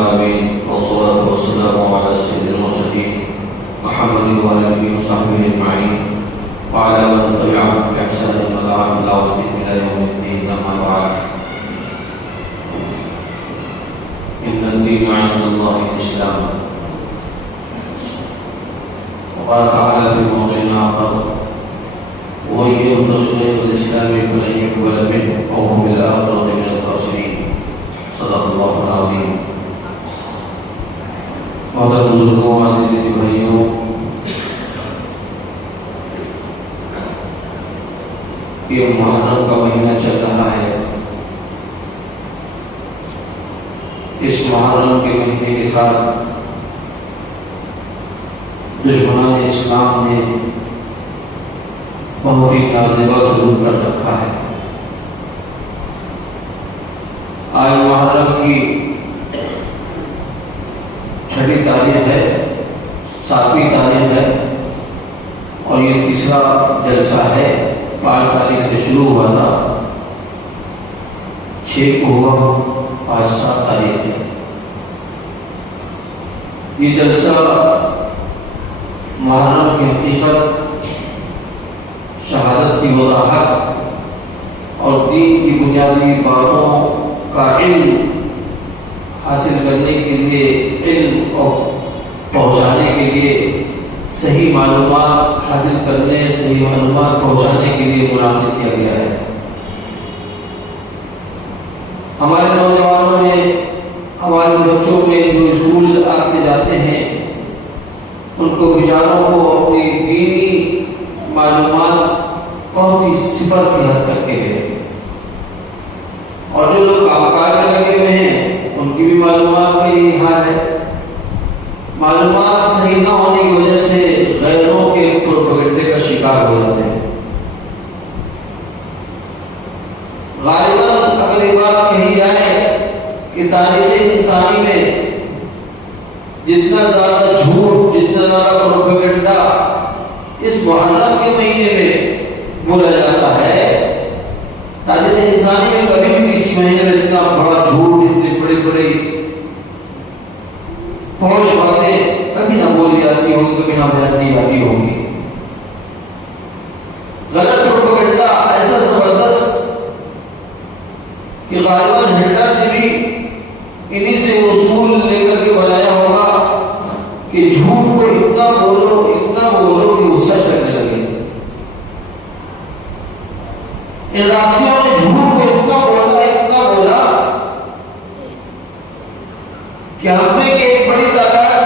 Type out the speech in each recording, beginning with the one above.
العالمين والصلاة والسلام على سيد المرسلين محمد وآله وصحبه أجمعين وعلى من تبعهم بإحسان ودعا بدعوته إلى يوم الدين. أما بعد، إن الدين عند الله الإسلام. وقال تعالى في موضع آخر: ومن يبتغي غير الإسلام فلن يقبل منه وهو في الآخرة من الخاسرين. صدق الله العظيم. محترم بزرگوں، عزیز بھائیوں، یہ محرم کا مہینہ چل رہا ہے. اس محرم کے مہینے کے ساتھ دشمنان اسلام نے بہت ہی نازیبا سلوک کر رکھا ہے. آج محرم کی 6 تاریخ ہے، 7ویں تاریخ ہے، اور یہ تیسرا جلسہ ہے. 5 تاریخ سے شروع ہوا تھا، 6 کو ہوا، آج 7 تاریخ ہے. یہ جلسہ محرم کی حقیقت، شہادت کی وضاحت اور دین کی بنیادی باتوں کا علم حاصل کرنے کے لیے، علم اور پہنچانے کے لیے، صحیح معلومات حاصل کرنے، صحیح معلومات پہنچانے کے لیے منعقد کیا گیا ہے. ہمارے نوجوانوں میں، ہمارے بچوں میں جو اسکول آتے جاتے ہیں، ان کو بیچاروں کو اپنی دینی معلومات بہت ہی صفر کی حد تک کے ہیں، اور جو لوگ کام کاج میں لگے ہوئے ہیں ان کی بھی معلومات کا یہی حال ہے. معلومات صحیح نہ ہونے کی وجہ سے غیروں کے پروپیگنڈے کا شکار ہو جاتے ہیں. غالباً اگر یہ بات کہی جائے کہ تاریخ انسانی میں جتنا زیادہ جھوٹ، جتنا زیادہ پروپیگنڈا اس محرم کے مہینے میں بولا جاتا ہے، تاریخ انسانی میں کبھی بھی کسی مہینے میں اتنا بڑا جھوٹ، اتنی بڑی بڑی فوش باتیں کبھی نہ بولی جاتی ہوگی، کبھی نہ بیان جاتی ہوگی. غلط پروپیگنڈا ایسا زبردست کہ غالباً ہٹلر نے بھی انہی سے اصول لے کر کے بنایا ہوگا کہ جھوٹ کو اتنا بولو کہ وہ سچ کرنے لگے. ان راسیوں نے جھوٹ کو اتنا بولا کہ ہم نے کہ ایک بڑی تعداد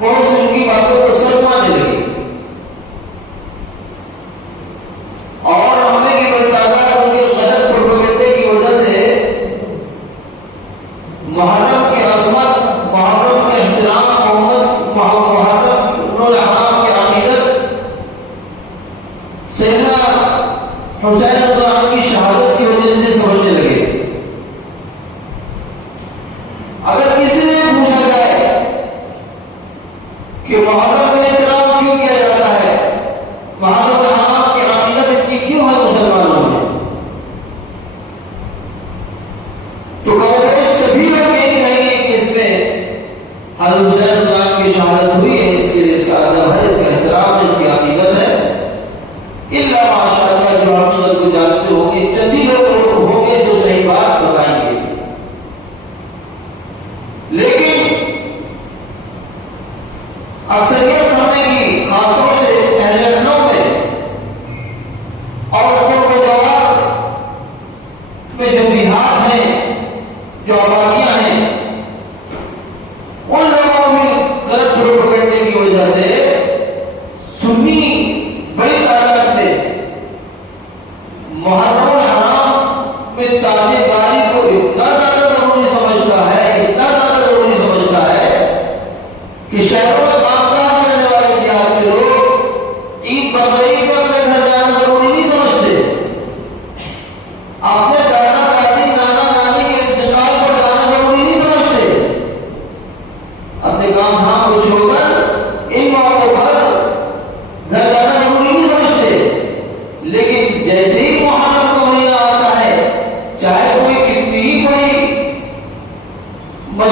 بہت سے ان کی باتوں پر سچ ماننے لگی، اور ہمیں کی بڑی تعداد ان کے غلط پروپیگنڈے کی وجہ سے محرم کی عظمت، محرم کے احترام، محرم الحرام کے عقیدت، سیدنا حسین رضی اللہ عنہ کی شہادت کی وجہ سے سمجھنے لگے. اگر کسی نے پوچھا جائے کہ محرم کا احترام کیوں کیا جاتا ہے، محرم الحرام کی عقیدت اتنی کیوں ہے مسلمانوں میں، تو کہو سبھی لوگ یہی کہیں گے کہ اس میں حضرت حسین رضی اللہ عنہ کی شہادت ہوئی ہے، اس کے لیے اس کا ادب ہے، اس کا احترام ہے، اس کی عقیدت ہے. الا ماشاء اللہ جو عقیدت کو جانتے ہوں گے، چند ہی لوگ ہوں گے جو صحیح بات بتائیں گے. لیکن اکثریت ہمیں کی، خاص طور سے اہل لکھنؤ میں اور قرب جوار میں جو دیہات ہیں، جو آبادیاں ہیں، ان لوگوں میں غلط پروپیگنڈے کی وجہ سے سنی بڑی تعداد میں محرم الحرام میں تازے داری کو اتنا زیادہ ضروری سمجھتا ہے، اتنا زیادہ ضروری سمجھتا ہے کہ شہروں میں کام کاج کرنے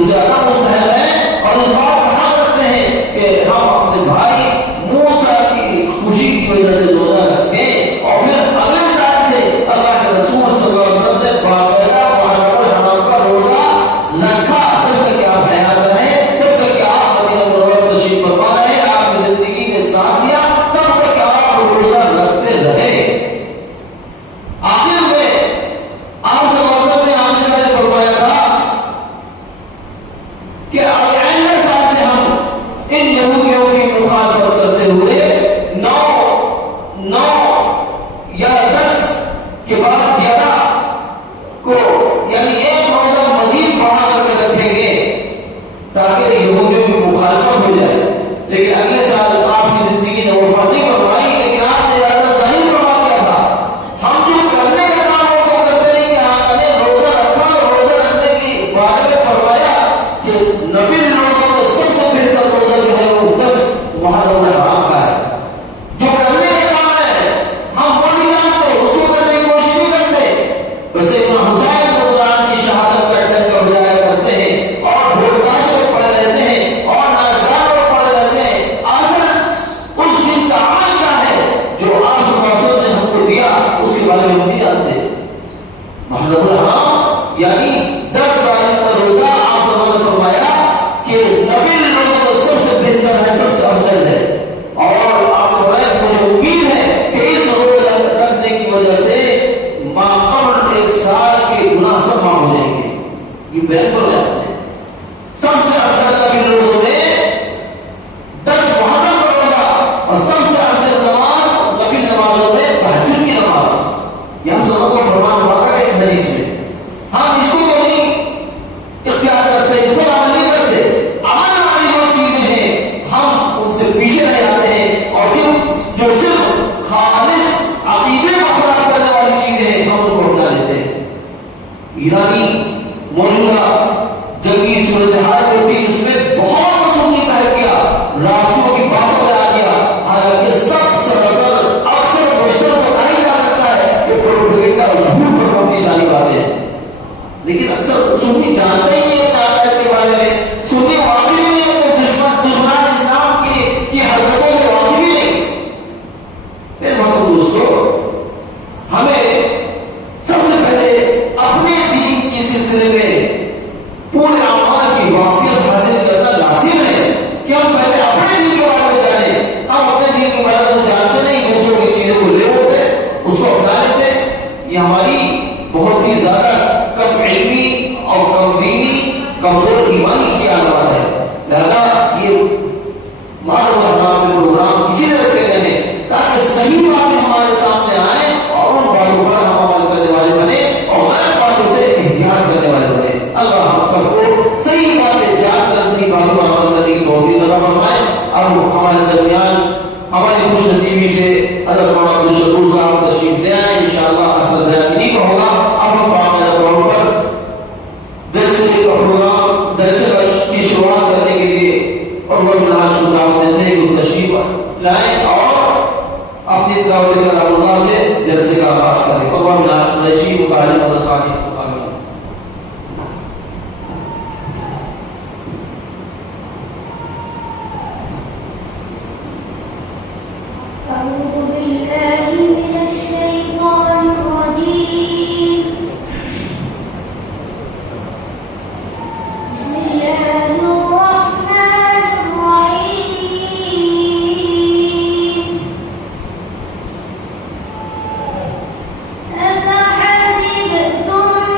تو زیادہ مستحق ہے اور اس بات کا حق رکھتے ہیں کہ ہم اپنے بھائی موسیٰ کی خوشی کی وجہ سے روزہ رکھیں، اور پھر اگلے سال سے اللہ کے رسول صلی اللہ علیہ وسلم نے باقاعدہ محرم الحرام کا روزہ رکھا، جب تک کہ آپ حیات رہے، جب تک کہ آپ مدینہ منورہ تشریف فرما رہے، آپ کی زندگی نے ساتھ دیا، تب تک کہ آپ روزہ رکھتے رہے۔ آخر میں آپ صلی اللہ علیہ وسلم نے آنے سے فرمایا تھا کہ آئندہ سال سے ہم ان یہودیوں کی مخالفت کرتے ہوئے 9 یا 10 کے بعد 11 کو یعنی ایک روزہ مزید بڑھا کر کے رکھیں گے تاکہ یہودیوں کی مخالفت ہو جائے۔ لیکن اگلے سال آپ کی زندگی نے وفا نہیں فرمائی، لیکن آپ نے ارادہ صحیح فرما دیا تھا۔ ہم جو کرنے کا کام وہ تو کرتے نہیں کہ آپ نے روزہ رکھا، اور روزہ رکھنے کی بارے میں فرمایا کہ نفل روزوں میں سب سے بہتر روزہ جو ہے وہ 10 محرم الحرام کا ہے۔ جو کرنے کا کام ہے ہم وہ نہیں جانتے، اس کو کرنے کی کوشش نہیں کرتے، بس امام حسین کو قرآن کی شہادت کا ٹنکا بجایا کرتے ہیں اور ڈھول تاش میں پڑے رہتے ہیں اور ناچ گان میں پڑے رہتے ہیں۔ اصل اس دن کا عمل کیا ہے جو آپ صلی اللہ علیہ وسلم نے ہم کو دیا، اس کے بارے میں ہم نہیں جانتے۔ محرم الحرام یعنی 10 تاریخ کا روزہ آپ صلی اللہ علیہ وسلم نے فرمایا کہ نفل روزوں میں سب سے بہتر ہے، سب سے افضل ہے، اور آپ نے فرمایا مجھے امید ہے کہ اس روزہ رکھنے کی وجہ سے ماقبل 1 سال کے گناہ سب معاف ہو جائیں گے۔ یہ بیان فرمایا آپ نے۔ سب سے افضل نفل روزوں میں 10 محرم کا روزہ، اور سب سے افضل نماز نفل نمازوں میں تہجد کی نماز۔ یہ ہم سب کو فرمان ہوا ہے ایک حدیث میں۔ ہم اس کو تو نہیں اختیار کرتے، اس پر عمل نہیں کرتے۔ عمل والی جو چیزیں ہیں ہم ان سے پیچھے رہ جاتے ہیں، اور جو صرف خالص عقیدے کو خراب کرنے والی چیزیں ہیں ہم ان کو اپنا لیتے ہیں۔ ایرانی موجودہ جنگی صورتحال جو تھی اس میں بہت سے سنی تحریکیاں رافضوں کی باتوں میں آ گیا، حالانکہ سب سراسر اکثر بیشتر کو کہا ہی جا سکتا ہے کہ پروپیگنڈا اور جھوٹ پر مبنی ساری باتیں ہیں، لیکن اکثر سنی جانتے ہی نہیں آخرت کے بارے میں، سنی واقف ہی نہیں ہے، دشمن اسلام کی حرکتوں سے واقف ہی نہیں۔ میرے محترم دوستو، ہمیں سب سے پہلے اپنے دین کے سلسلے میں پورے اعمال کی واقفیت حاصل کرنا لازم ہے کہ ہم پہلے اپنے دین کے بارے میں جانیں۔ ہم اپنے دین کے بارے میں جانتے نہیں، دوسروں کی چیزوں کو لے ہوتے، اس کو اپنا لیتے۔ یہ ہماری بہت ہی زیادہ کم علمی اور کم دینی، کمزور ایمانی کی علامت ہے۔ لہذا یہ محرم الحرام کے پروگرام اسی لیے رکھے گئے ہیں تاکہ صحیح باتیں ہمارے سامنے آئیں اور ان باتوں پر ہم عمل کرنے والے بنے اور غلط باتوں سے احتیاط کرنے والے بنے۔ اللہ ہم سب کو صحیح باتیں جان کر صحیح باتوں پر عمل کرنے کی توفیق عطا فرمائے۔ اب ہمارے درمیان ہماری خوش نصیبی سے اللہ تعالیٰ عبدالشکور صاحب تشریف لے آئے، انشاءاللہ اصل بیان نہیں کا ہوگا۔ اب ہم باقاعدہ طور پر جلسے کا پروگرام، جلسے کی شروعات کرنے کے لیے اور وہ مناج کو دعوت دیتے ہیں کہ تشریف لائیں اور اپنی تلاوت کلام اللہ سے جلسے کا آغاز کریں۔ اور وہ مناج نجیب مطالب اور خاطر أعوذ بالله من الشيطان الرجيم بسم الله الرحمن الرحيم أفحسبتم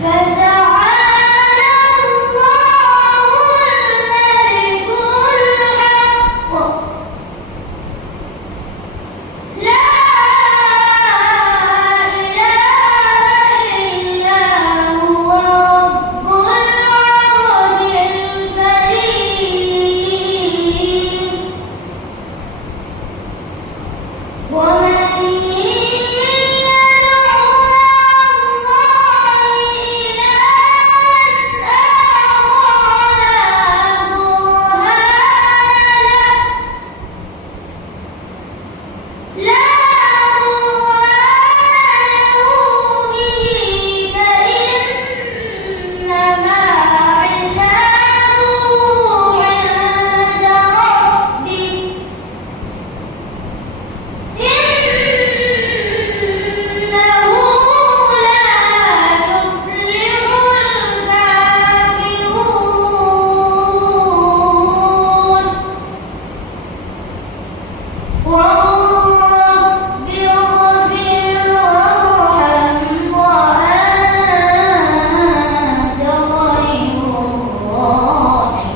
فتعالى الله الملك الحق لا إله إلا هو رب العرش الكريم ومن يدع مع الله إلها آخر لا برهان له به فإنما حسابه عند ربه إنه لا يفلح الكافرون وقل رب اغفر وارحم وأنت خير الراحمين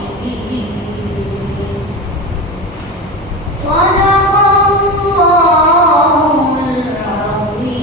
صدق الله العظيم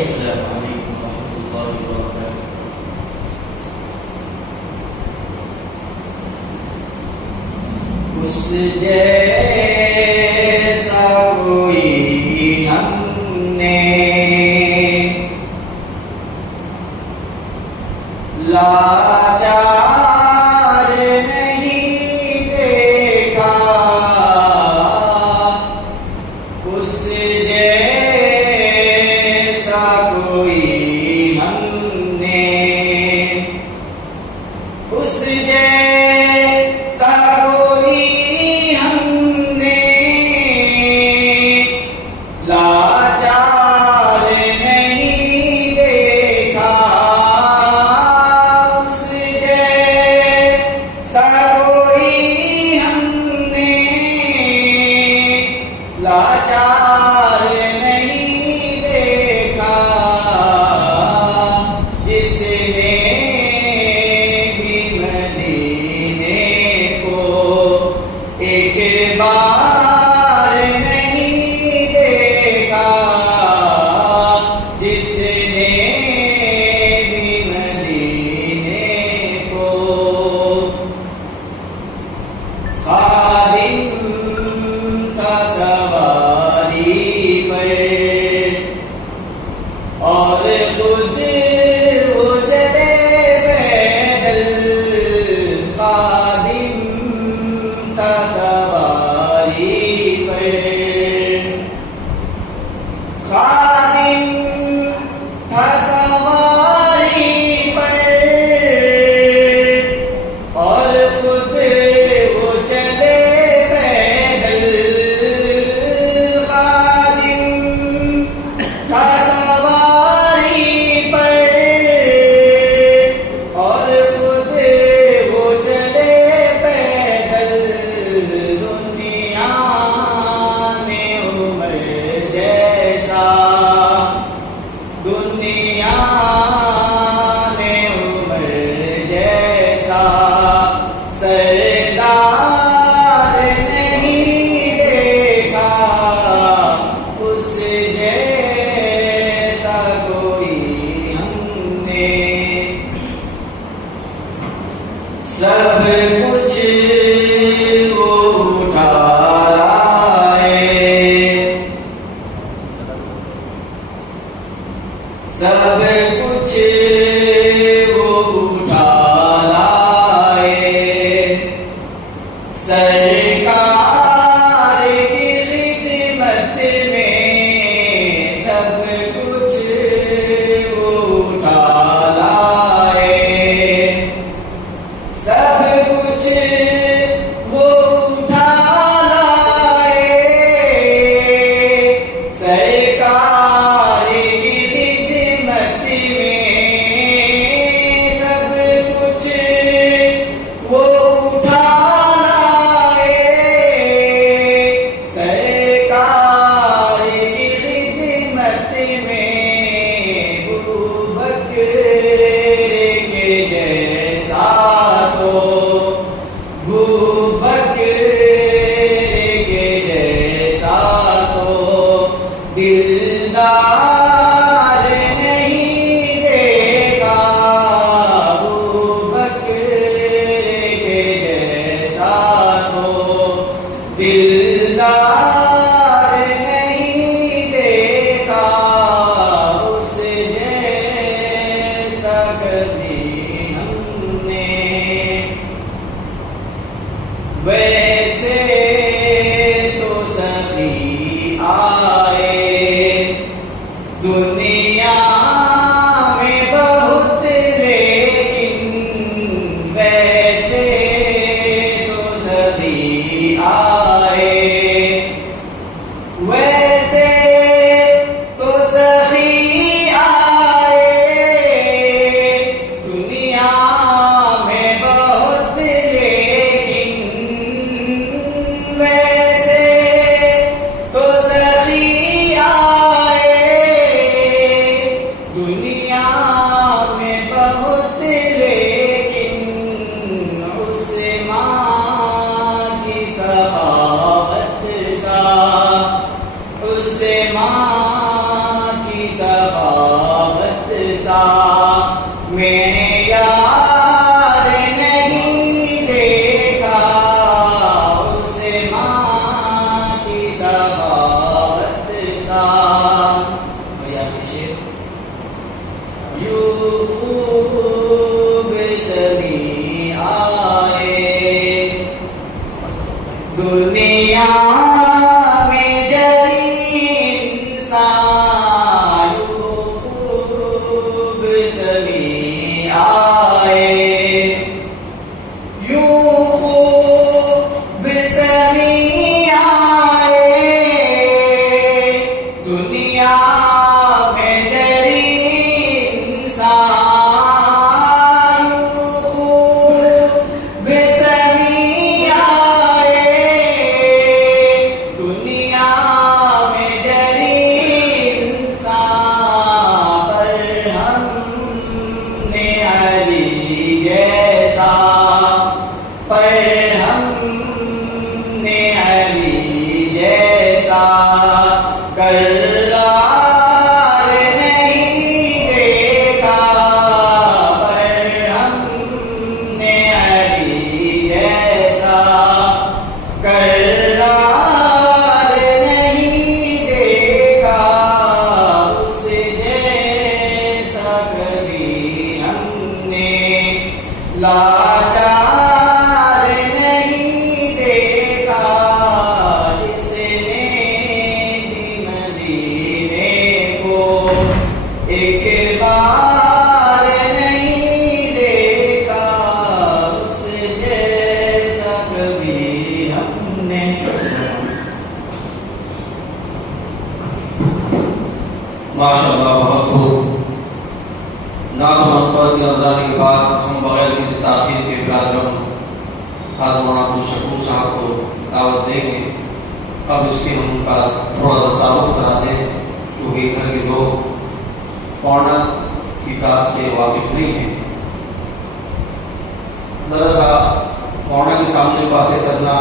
السلام عليكم ورحمة الله وبركاته. اس جیسا کوئی ہم نے لاچار نہیں دیکھا، اس جیسا کوئی ہم نے، اس جیسا کوئی ہم نے لاچار نہیں دیکھا، اس جیسا کوئی ہم نے لاچار نہیں دیکھا، جس نے بھی مدینے کو ایک بار نہیں دیکھا، جس نے بھی مدینے کو خادم تھا سواری پر اور خود وہ چلے پیدل، خادم تھا سواری پر، خادم تھا سواری پر اور خود وہ چلے پیدل، خادم تھا سواری پر اور خود وہ چلے پیدل، دنیا میں عمر جیسا، دنیا میں عمر جیسا سردار نہیں دیکھا، اس جیسا کوئی ہم نے، سب کچھ وہ اٹھا لائے، سب کچھ وہ اٹھا لائے، کچھ وہ اٹھا لائے سرکار کی خدمت میں سب کچھ وہ اٹھا لائے سرکار کی خدمت میں ابو بکر کے جیسا تو ابو بکر کے جیسا تو دلدار نہیں دیکھا ابو بکر کے جیسا تو دلدار نہیں دیکھا اس جیسا کبھی ہم نے ویسے تو سخی آئے دنیا میں بہت لیکن ویسے تو سخی آئے ویسے تو سخی آئے دنیا میں بہت لیکن ویسے تو سخی آئے دنیا میں بہت لیکن عثمان کی سخاوت سا عثمان کی سخاوت سا میں نے یار نہیں دیکھا عثمان کی سخاوت سا بھیا پیچھے یوں خوب سبھی آئے دنیا میں جلی انسان یوں خوب سبھی آئے یوں خوب سبھی آئے دنیا میں جلی انسان یوں خوب سبھی آئے دنیا میں جلی انسان پر ہم نے علی جیسا پر ہم نے علی جیسا کرار نہیں دیکھا پر ہم نے علی جیسا کرار نہیں دیکھا اس جیسا کبھی ہم نے لاچار نہیں دیکھا جس نے بھی مدینے کو ایک بار نہیں دیکھا اس جیسا کبھی ہم نے ماشاءاللہ بہت خوب نعت محمد کی نظرانے کے بعد ہم بغیر کسی تاخیر کے پروگرام حضرت مولانا عبدالشکور صاحب کو دعوت دیں گے. اب اس کے ہم ان کا تھوڑا سا تعارف کرا دیں کیونکہ گھر کے لوگ مولانا کی ذات سے واقف نہیں ہیں. ذرا سا مولانا کے سامنے باتیں کرنا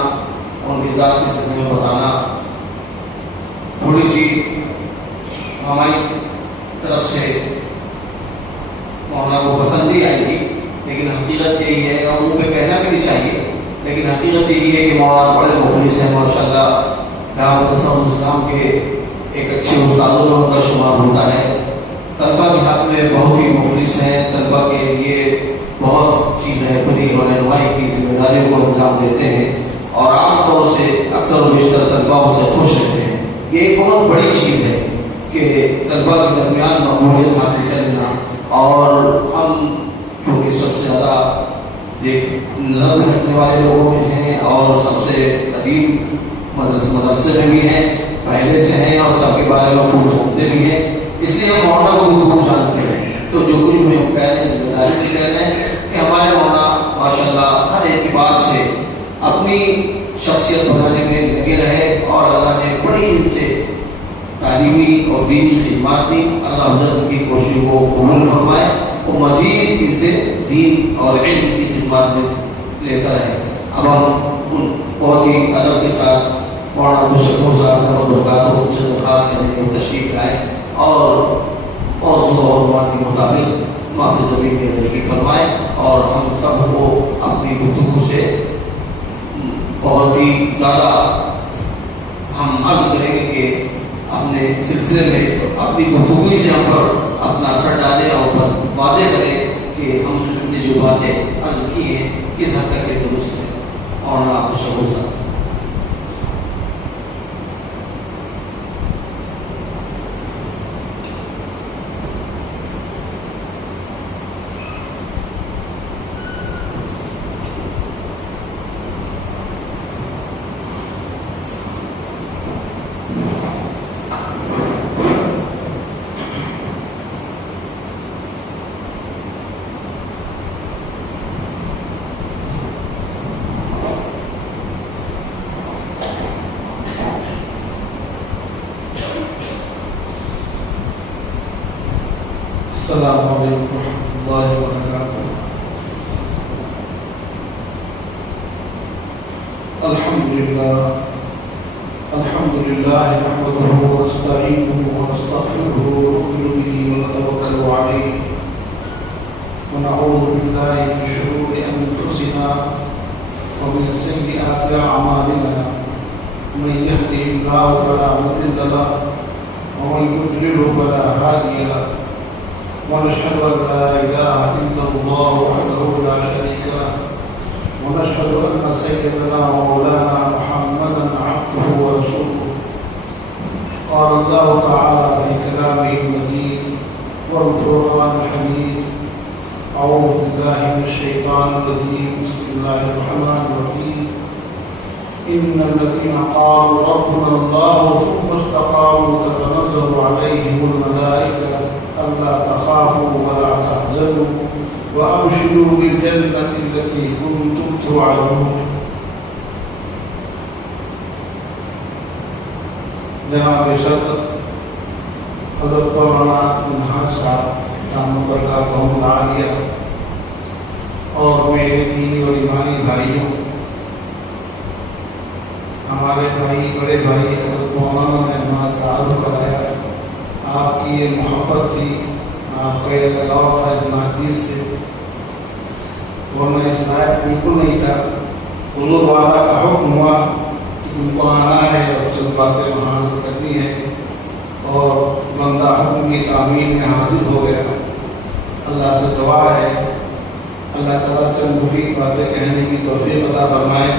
ان کی ذات کے سلسلے میں بتانا تھوڑی سی ہماری طرف سے مولانا کو پسند بھی آئے گی لیکن حقیقت یہی ہے اور ان پہ کہنا بھی نہیں چاہیے لیکن حقیقت یہی ہے کہ مولانا بڑے مخلص ہیں ماشاءاللہ. دعوت اسلام کے ایک اچھے استادوں میں ان کا شمار ہوتا ہے. طلبہ کے حق میں بہت ہی مخلص ہیں. طلبہ کے لیے بہت سی رہبری اور رہنمائی کی ذمہ داریوں کو انجام دیتے ہیں اور عام طور سے اکثر و بیشتر طلبہ سے خوش رہتے ہیں. یہ ایک بہت بڑی چیز ہے کہ طلبہ کے درمیان مقبولیت حاصل کرنا. اور ہم چونکہ سب سے زیادہ نظر رکھنے والے لوگوں میں ہیں اور سب سے قدیم مدرسے میں بھی ہیں، پہلے سے ہیں اور سب کے بارے میں خوب جانتے بھی ہیں، اس لیے ہم مولانا کو بھی خوب جانتے ہیں۔ تو جو کچھ بھی ہم کہہ رہے ہیں ذمہ داری سے کہہ رہے ہیں کہ ہمارے مولانا ماشاء اللہ ہر اعتبار سے اپنی شخصیت بنانے میں لگے رہے اور اللہ نے بڑی ان سے تعلیمی اور دینی خدمات دی۔ اللہ حضرت کی کوششوں کو قبول فرمائے اور مزید ان سے دین اور علم کی خدمات میں لیتا رہے۔ اب ہم بہت ہی ادب کے ساتھ مولانا عبدالشکور صاحب اور برکاتہ سے درخواست کرنے کو تشریف لائے اور موضوع اور عنوان کے مطابق معافی زمین میں تشریف فرمائے، اور ہم سب کو اپنی گفتگو سے بہت ہی زیادہ ہم عرض کریں گے کہ اپنے سلسلے میں اپنی گفتگو سے ہم پر اپنا اثر ڈالیں اور واضح کریں کہ ہم نے جو باتیں عرض کی ہیں کس حد تک یہ درست ہے۔ اور آپ شکر صاحب السلام علیکم ورحمۃ اللہ وبرکاتہ۔ الحمد للہ نحمده ونستعینه ونستغفره ونؤمن به ونتوکل علیہ ونعوذ باللہ من شرور انفسنا ومن سیئات اعمالنا، من یهده اللہ فلا مضل له ومن یضلل فلا هادی له، ونشهد أن لا إله إلا الله وحده لا شريك له، ونشهد أن سيدنا ومولانا محمدا عبده ورسوله۔ قال الله تعالى في كلامه المجيد والفرقان الحميد: أعوذ بالله من الشيطان الرجيم، بسم الله الرحمن الرحيم، إن الذين قالوا ربنا الله ثم استقاموا تتنزل عليهم الملائكة ألا تخافوا ولا تحزنوا وأبشروا بالجنة التي كنتم توعدون۔ جناب صدر حضرت مولانا منہاج صاحب دامت برکاتہم العالیہ اور میرے دینی اور ایمانی بھائیوں، ہمارے بھائی بڑے بھائی حضرت مولانا نے ہمارا تعارف کرایا، آپ کی یہ محبت تھی، آپ کا یہ لگاؤ تھا اس ناچیز سے، ورنہ اس لائق بالکل نہیں تھا۔ حضور والا کا حکم ہوا کہ تم کو آنا ہے اور چند باتیں وہاں عرض کرنی ہے، اور بندہ حکم کی تعمیر میں حاضر ہو گیا۔ اللہ سے دعا ہے اللہ تعالیٰ چند مفید باتیں کہنے کی توفیق عطا فرمائے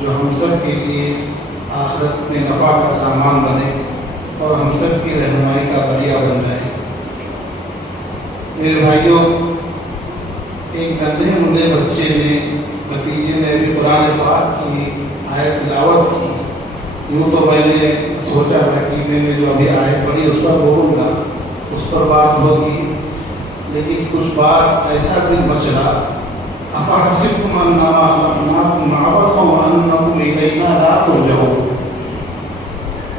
جو ہم سب کے لیے آخرت میں نفع کا سامان بنے اور ہم سب کی رہنمائی کا ذریعہ بن جائے۔ میرے بھائیوں، ایک ننھے منھے بچے نے بھتیجے نے بھی قرآن پاک کی آیت تلاوت کی۔ یوں تو میں نے سوچا تھا کہ میں نے جو ابھی آیت پڑھی اس پر بولوں گا، اس پر بات ہوگی، لیکن کچھ بات ایسا دل مچلا، افحسبتم انما خلقناکم عبثا وانکم الینا لا ترجعون۔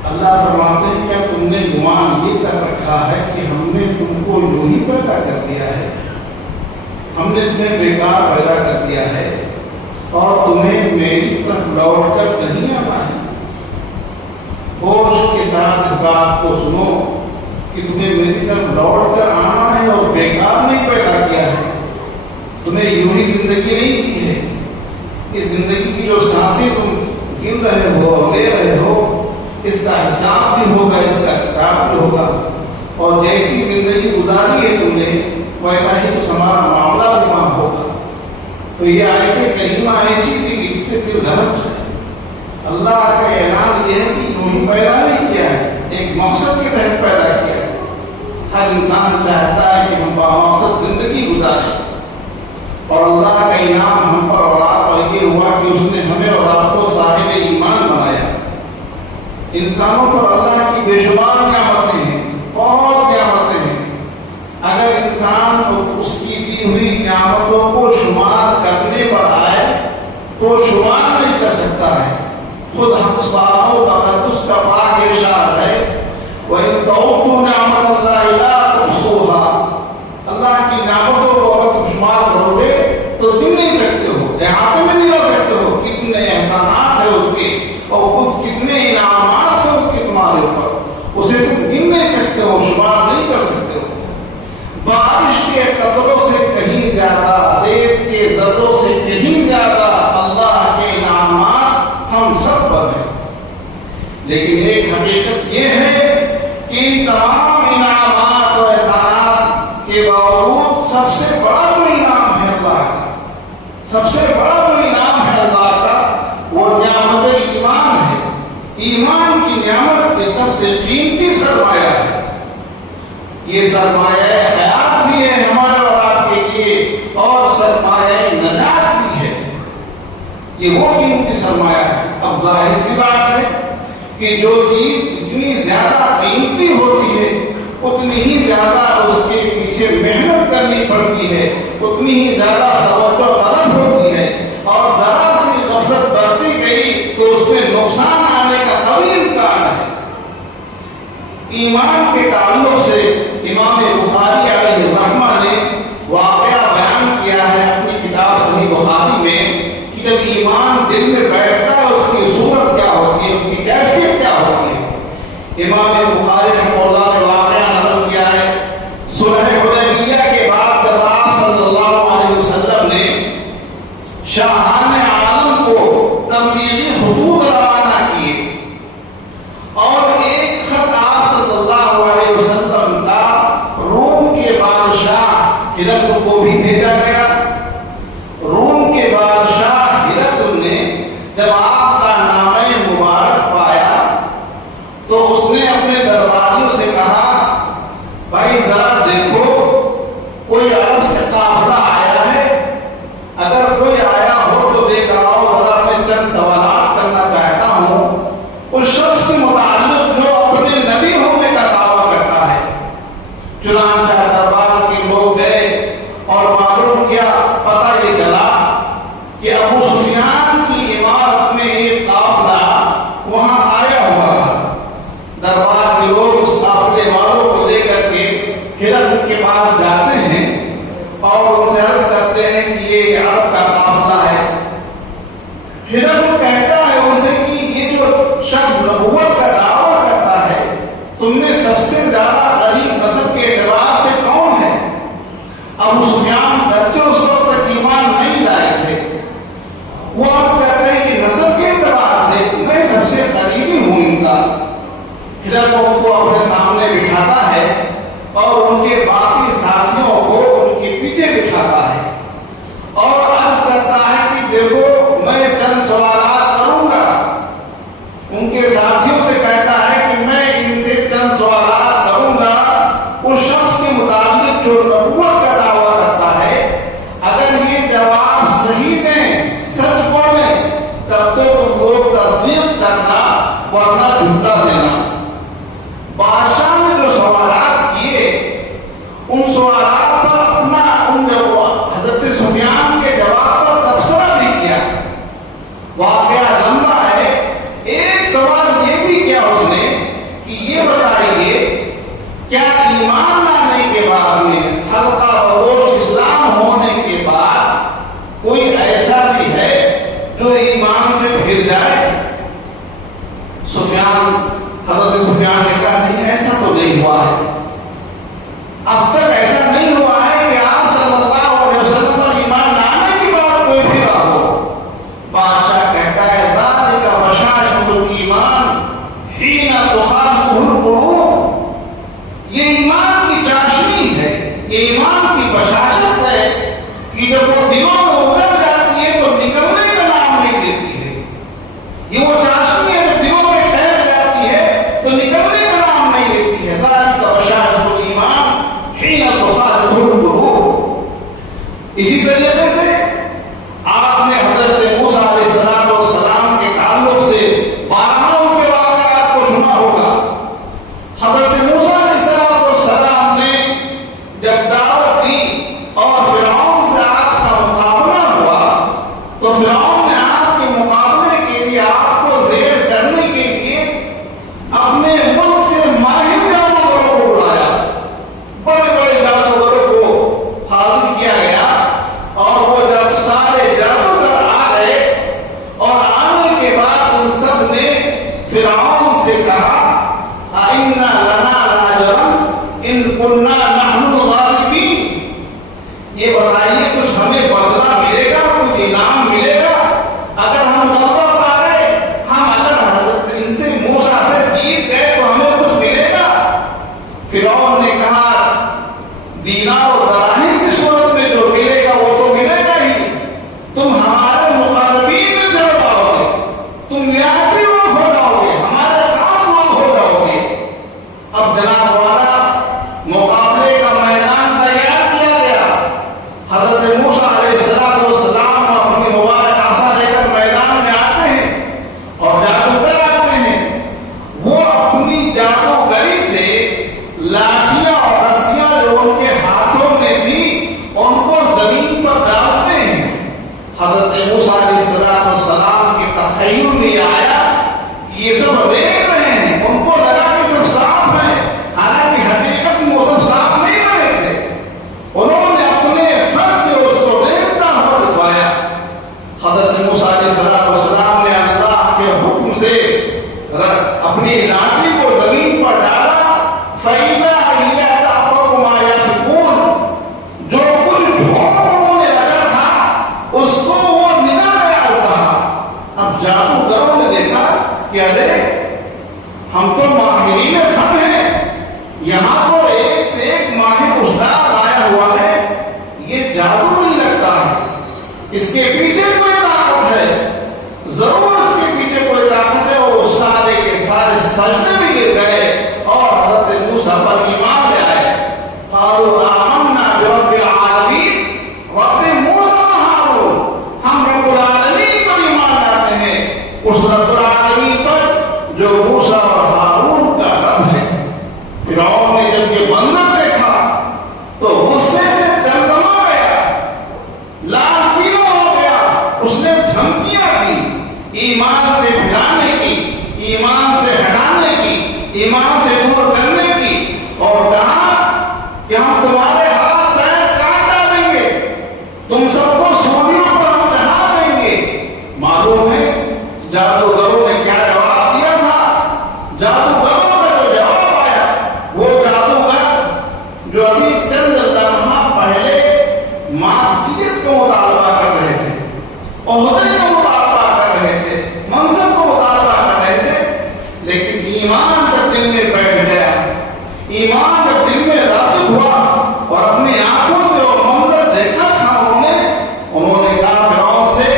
اللہ فرماتے ہیں کیا تم نے گمان یہ کر رکھا ہے کہ ہم نے تم کو یوں ہی پیدا کر دیا ہے، ہم نے تمہیں بیکار پیدا کر دیا ہے اور تمہیں میری طرف لوٹ کر نہیں آنا ہے۔ ہوش کے ساتھ اس بات کو سنو کہ تمہیں میری طرف لوٹ کر آنا ہے اور بیکار نہیں پیدا کیا ہے، تمہیں یوں ہی زندگی نہیں کی ہے۔ اس زندگی کی جو سانسیں تم گن رہے ہو اور لے رہے ہو، اس کا حساب بھی ہوگا، اس کا کتاب بھی ہوگا، اور جیسی زندگی گزاری ہے تم نے ویسا ہی کچھ ہمارا معاملہ بھی وہاں ہوگا۔ تو یہ آیت کریمہ ایسی تھی کہ جس سے دل دھڑک جائے۔ اللہ کا اعلان یہ ہے کہ یوں ہی پیدا نہیں کیا ہے، ایک مقصد کے تحت پیدا کیا ہے۔ ہر انسان چاہتا ہے کہ ہم بامقصد زندگی گزاریں، اور اللہ کا انعام ہم پر اور آپ پر یہ ہوا کہ اس نے ہمیں اور آپ کو صاحب ایمان بنایا۔ انسانوں پر اللہ کی بے شمار نعمتیں ہیں، بہت نعمتیں ہیں۔ اگر انسان اس کی دی ہوئی نعمتوں کو شمار کرنے پر آئے تو شمار نہیں کر سکتا ہے۔ خود حق سبحانہ و تقدس کا پاک ارشاد ہے وَإِن تَعُدُّوا نِعْمَتَ اللَّهِ لَا تُحْصُوهَا، اللہ کی نعمتوں کو اگر تم شمار کرو گے تو گن نہیں سکتے ہو، احاطے میں نہیں لا سکتے ہو کتنے احسانات ہیں اس کے اور اس کتنے انعامات ہیں اس کے تمہارے اوپر، اسے تم گن نہیں سکتے ہو، شمار نہیں کر سکتے ہو۔ بارش کے قطروں سے کہیں زیادہ، ریت کے ذروں سے کہیں زیادہ اللہ کے انعامات ہم سب پر ہیں۔ لیکن ایک حقیقت یہ ہے کہ ان تمام انعامات و احسانات کے باوجود سب سے بڑا جو انعام ہے اللہ کا، سب سے بڑا جو انعام ہے اللہ کا وہ نعمت ایمان ہے۔ ایمان کی نعمت یہ سب سے قیمتی سرمایہ ہے۔ یہ سرمایہ حیات بھی ہے ہمارے اور آپ کے لیے، اور سرمایہ نجات بھی ہے۔ یہ وہ قیمتی سرمایہ ہے۔ اب ظاہر سی بات ہے کہ جو چیز جتنی زیادہ قیمتی ہوتی ہے اتنی ہی زیادہ اس کے پیچھے محنت کرنی پڑتی ہے، اتنی ہی زیادہ توجہ طلب ہوتی ہے، اور ذرا سی غفلت برتی گئی تو اس میں نقصان آنے کا قوی امکان ہے۔ ایمان کے تعلق سے امام بخاری علیہ الرحمہ نے واقعہ بیان کیا ہے اپنی کتاب صحیح بخاری میں کہ جب ایمان دل میں بیٹھتا ہے اس کی صورت کیا ہوتی ہے، اس کی کیفیت کیا ہوتی ہے۔ امام بخاری رحمہ اللہ نے واقعہ نقل کیا ہے صلح حدیبیہ کے بعد جب آپ صلی اللہ علیہ وسلم نے شاہان عالم کو تبلیغی خطوط روانہ کیے اور ایک خط آپ صلی اللہ علیہ وسلم کا روم کے بادشاہ ہرقل کو بھی بھیجا گیا۔ روم کے بادشاہ ہرقل نے جب آپ کا نامہ مبارک پایا تو اس نے اپنے درباریوں سے کہا بھائی ذرا دیکھو کوئی عرب سے قافلہ آیا ہے، اگر کوئی آیا ہو تو لے کر آؤ، ذرا میں چند سوالات کرنا چاہتا ہوں اس شخص کے متعلق جو اپنے نبی ہونے کا دعویٰ کرتا ہے۔ چنانچہ دربار کے لوگ گئے اور معلوم کیا، پتہ یہ چلا کہ ابو سفیان کی عمارت میں ایک قافلہ وہاں آیا ہوا تھا۔ دربار کے لوگ اس قافلے والوں کو لے کر کے ہرقل کے پاس جاتے ہیں اور ان سے عرض کرتے ہیں کہ یہ عرب کا قافلہ ہے۔ ہرقل کہتا ہے ان سے کہ یہ جو شخص نبوت کا دعویٰ کرتا ہے تم میں سب سے زیادہ غریب نسب کے اعتبار سے کون ہے؟ ابو سفیان بچے اس وقت تک ایمان نہیں لائے تھے، وہ عرض کرتے ہیں کہ نسب کے اعتبار سے میں سب سے قریبی ہوں ان کا۔ ہرقل ان کو اپنے سامنے بٹھاتا ہے اور ان کے باقی ساتھیوں کو ان کے پیچھے بٹھاتا ہے اور عرض کرتا ہے کہ دیکھو میں چند سوالات کروں گا۔ ان کے ساتھیوں سے کہتا ہے کہ میں ان سے چند سوالات کروں گا اس شخص کے متعلق جو نبوت کا دعویٰ کرتا ہے، اگر یہ جواب صحیح دیں، سچ بولیں تب تو تم لوگ تصدیق کرنا ورنہ جھٹلا دینا۔ بادشاہ نے جو سوالات کیے ان سوالات پر اپنا حضرت سفیان کے جواب پر تبصرہ بھی کیا۔ واقعہ لمبا ہے، ایک سوال یہ بھی کیا اس نے کہ یہ بتائیے کیا ایمان لانے کے بعد میں حلقہ بگوش اسلام ہونے کے بعد کوئی ایسا بھی ہے جو ایمان سے پھر جائے؟ حضرت سفیان نے کہا نہیں، ایسا تو نہیں ہوا ہے، اب تک ایسا نہیں ہوا ہے کہ آپ صلی اللہ علیہ وسلم پر ایمان لانے کے بعد کوئی پھرا ہو۔ بادشاہ کہتا ہے ذالک بشاشۃ الایمان حین تخالطہ القلوب، یہ ایمان کی چاشنی ہے، یہ ایمان کی بشاشت ہے کہ جب وہ دماغ میں اتر جاتی ہے تو نکلنے کا نام نہیں لیتی ہے۔ یہ وہ چاشنی ہے جو دماغ میں ٹھہر جاتی ہے تو نکلنے کا نام نہیں لیتی ہے۔ ذالک بشاشۃ الایمان حین تخالطہ القلوب۔ اسی طریقے سے تخیل نہیں آیا کہ یہ سب دیکھ رہے ہیں. ان کو لگا کہ سب صاف ہے، حالانکہ حقیقت میں وہ سب صاف نہیں بنے تھے. انہوں نے اپنے فرض سے اس کو دیکھتا ہوا دکھایا. حضرت موسیٰ علیہ السلام نے اللہ کے حکم سے اپنی لاٹھی کو زمین پر ڈالا. فَإِذَا هِيَ تَأْفَكُ مَا يَفِكُونَ، جو کچھ جھوٹ انہوں نے رچا تھا اس کو وہ نگل گیا تھا. اب جادوگروں نے دیکھا کہ ارے ہم تو ماہرین فن ہیں، یہاں تو ایک سے ایک ماہر استاد آیا ہوا ہے، یہ جادو نہیں لگتا ہے، اس کے پیچھے کوئی طاقت ہے، ضرور اس کے پیچھے کوئی طاقت ہے. وہ سارے کے سارے سجدے میں گر گئے اور حضرت موسیٰ پر ایمان لے آئے. قالوا آمنا برب العالمین، رب موسیٰ و ہارون، ہم رب العالمین پر ایمان لاتے ہیں، اس رب العالمین پر جو موسیٰ اور ہارون کا رب ہے. فرعون نے جب یہ بندر دیکھا تو غصے سے چمچما گیا، لال پیلا ہو گیا. اس نے دھمکیاں دی، ایمان سے پھرانے کی، ایمان سے ہٹانے کی، ایمان سے دور کرنے کی، اور کہا کہ ہم تمہارے ہاتھ پیر کاٹ ڈالیں گے، تم سب کو سولیوں پر ہم چڑھا دیں گے. معلوم ہے جادوگروں نے کیا جواب دیا تھا؟ جادوگروں کا جو جواب آیا، وہ جادوگر جو ابھی چند لمحہ پہلے مادیت کا مطالبہ کر رہے تھے، عہدے کا مطالبہ کر رہے تھے، منصب کا مطالبہ کر رہے تھے، لیکن ایمان جب دل میں بیٹھ گیا، ایمان جب دل میں راسخ ہوا اور اپنی آنکھوں سے وہ منظر دیکھا تھا انہوں نے کہا فرعون سے،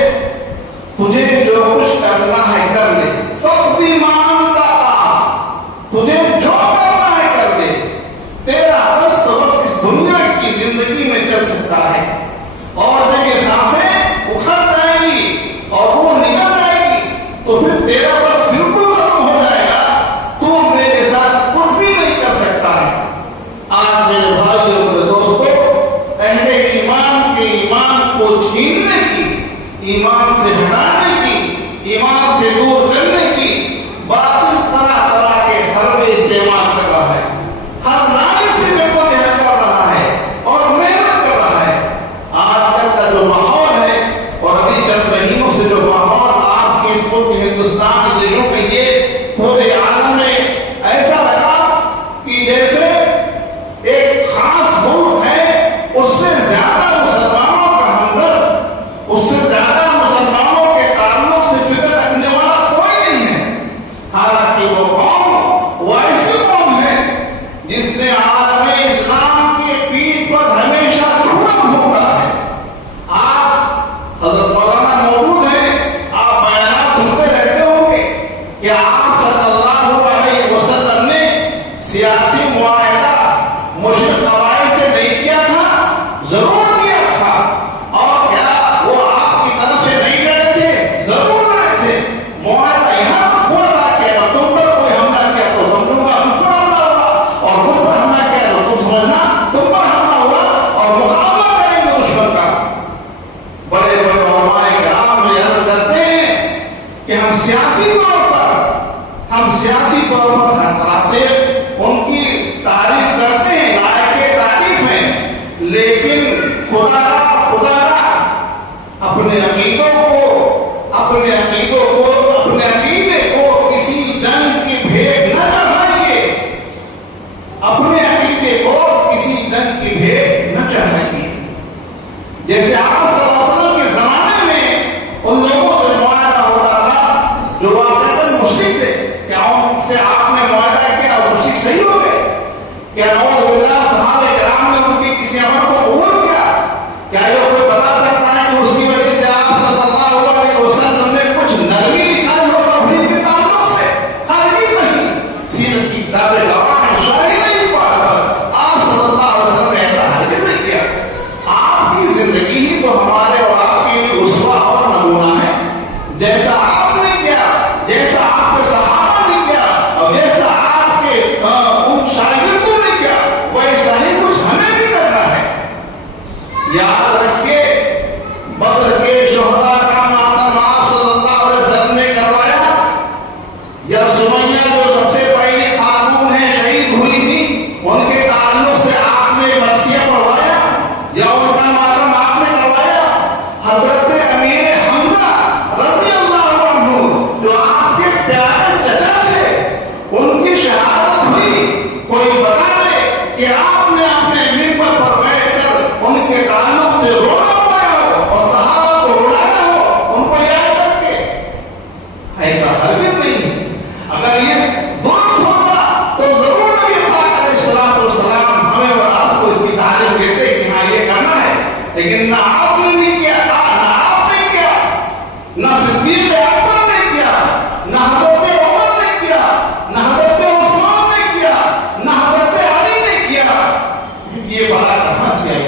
تجھے جو کچھ کرنا ہے کر لے، فقط ایمان کا، تجھے جو کرنا ہے کر لے، تیرا بس تو بس اس دنیا کی زندگی میں چل سکتا ہے، اور جب یہ سانسیں اکھڑ جائیں گی اور وہ نکل جائے گی تو پھر تیرا بس بالکل ختم ہو جائے گا، تو میرے ساتھ کچھ بھی نہیں کر سکتا ہے. آج میرے بھائی اور میرے دوستو، اہل ایمان کے ایمان کو چھیننے کی، ایمان سے ہٹانے کی، ایمان سے دور کرنے کی باطل طرح طرح کے حربے استعمال کر رہا ہے. ہر رائے سے جدوجہد کر رہا ہے اور محنت کر رہا ہے. آج کل کا جو ماحول ہے اور ابھی چند مہینوں سے جو ماحول آپ کے اس ملک ہندوستان میں یوں کہیے پورے عالم میں ایسا لگا کہ جیسے ایک خاص ملک ہے، اس سے زیادہ مسلمانوں کا ہمدرد، اس سے زیادہ مسلمانوں کے کارنوں سے فکر رکھنے والا کوئی نہیں ہے. حالانکہ وہ قوم وہ ایسی قوم ہے جس نے عالم اسلام کے پیٹھ پر ہمیشہ جھوٹ بھونکا ہے. آپ حضرت مولانا موجود ہیں، آپ بیانات سنتے رہتے ہوں گے کہ آپ صلی اللہ علیہ وسلم نے سیاسی معاہدہ مشرک قبائل سے نہیں کیا تھا، ضرور کیا تھا. اور کیا وہ آپ کی طرف سے نہیں لڑے تھے؟ ضرور لڑے تھے. معاہدہ یہاں تک ہوا تھا کہ اگر تم پر کوئی حملہ کیا تو سمجھوں گا ہم پر حملہ ہوا، اور تم پر حملہ کیا تو تم سمجھنا تم پر حملہ ہوا، اور مقابلہ کریں گے دشمن کا. بڑے بڑے علماء کرام یہ عرض کرتے ہیں کہ ہم سیاسی طور پر ہر طرح سے ان کی تعریف کرتے ہیں، لائق تعریف ہیں، لیکن خدا را اپنے عقیدے کو کسی جنگ کی بھیٹ نہ چڑھائیے، اپنے عقیدے کو کسی جنگ کی بھیٹ نہ چڑھائیے. جیسے آپ صلی اللہ علیہ وسلم کے زمانے میں ان لوگوں سے معاہدہ ہوتا تھا جو واقعتاً مشرک تھے، کیا ان سے آپ نے معاہدہ کیا اور مشرک صحیح ہو گئے؟ کیا نعوذ باللہ صحابہ کرام نے ان کی کسی عمل کو قبول کیا؟ کیا یہ کوئی بتا سکتا ہے کہ اس کی وجہ سے آپ صلی اللہ علیہ وسلم نے کچھ نرمی دکھائی ہو تبلیغ کے تعلق سے؟ ہرگز نہیں. سیرت کی کتابیں گواہ ہیں، شاہد ہے اس بات پر، آپ صلی اللہ علیہ وسلم نے ایسا ہرگز نہیں کیا. آپ کی زندگی ہی تو ہمارے اور آپ کے لیے اسوہ اور نمونہ ہے. جیسا آپ نے کیا، جیسا آپ کے صحابہ نے کیا، اور جیسا آپ کے ان شاگردوں نے کیا، ویسا ہی کچھ ہمیں بھی کرنا ہے. یاد رکھیے، بدر کے شہداء کا ماتم آپ صلی اللہ علیہ وسلم نے صدیق اکبر نے کیا، نہ حضرت عمر نے کیا، نہ حضرت عثمان نے کیا، نہ حضرت علی نے کیا. یہ بڑا کہاں سے آئی؟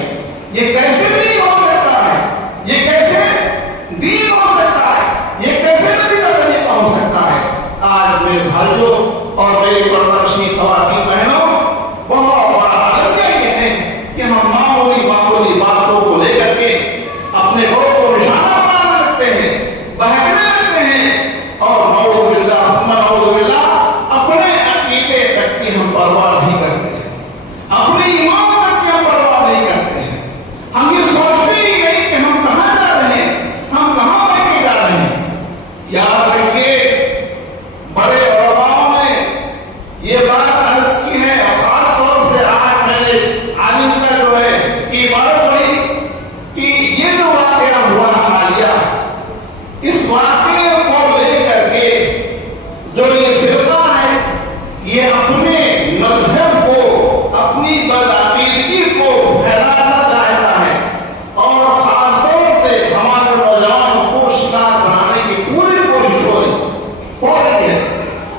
یہ کیسے دین ہو سکتا ہے؟ یہ کیسے دین ہو سکتا ہے؟ یہ کیسے نبی کا طریقہ ہو سکتا ہے؟ آج میرے بھائیوں اور میری پردرشی خواتین بہنوں، بہت بڑا عالمیہ یہ ہے کہ ہم معمولی باتوں کو لے کر کے اپنے بڑوں کو نشانہ بنا رکھتے ہیں، بہکنے لگتے ہیں، اور نعوذ باللہ ثم نعوذ باللہ اپنے عقیدے تک کی ہم پرواہ نہیں کرتے ہیں، اپنے ایمان تک کی ہم پرواہ نہیں کرتے ہیں. ہم یہ سوچتے ہی نہیں کہ ہم کہاں جا رہے ہیں، ہم کہاں لے کے جا رہے ہیں. یاد رکھیے، بڑے علماء نے یہ بات عرض کی ہے، اور خاص طور سے آج میرے عالم کا جو ہے کہ بات بڑی کہ یہ جو واقعہ ہوا حالیہ، اس واقعے کو لے کر کے جو یہ فرقہ ہے یہ اپنے مذہب کو، اپنی بدعقیدگی کو پھیلانا چاہتا ہے، اور خاص طور سے ہمارے نوجوان کو شکار بنانے کی پوری کوشش ہو رہی ہے.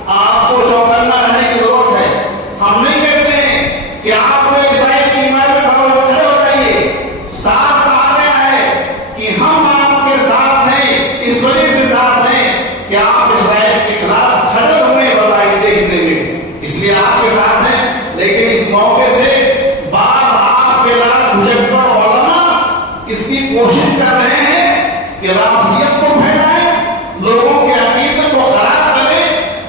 آپ کو چوکنا رہنے کی ضرورت ہے. ہم نہیں کہتے ہیں کہ آپ کو عیسائی کی حمایت میں کھڑے ہو جائیے. ساتھ کہا گیا ہے کہ ہم آپ کے ساتھ ہیں، اس وجہ سے ساتھ ہیں کہ آپ اسرائیل کے خلاف کھڑے ہونے والا دیکھنے میں، اس لیے آپ کے ساتھ ہیں. لیکن اس موقع سے بعض آپ کے لاکھ بھجکڑ علماء اس کی کوشش کر رہے ہیں کہ رافضیت کو پھیلائیں، لوگوں کے عقیدے کو خراب کریں.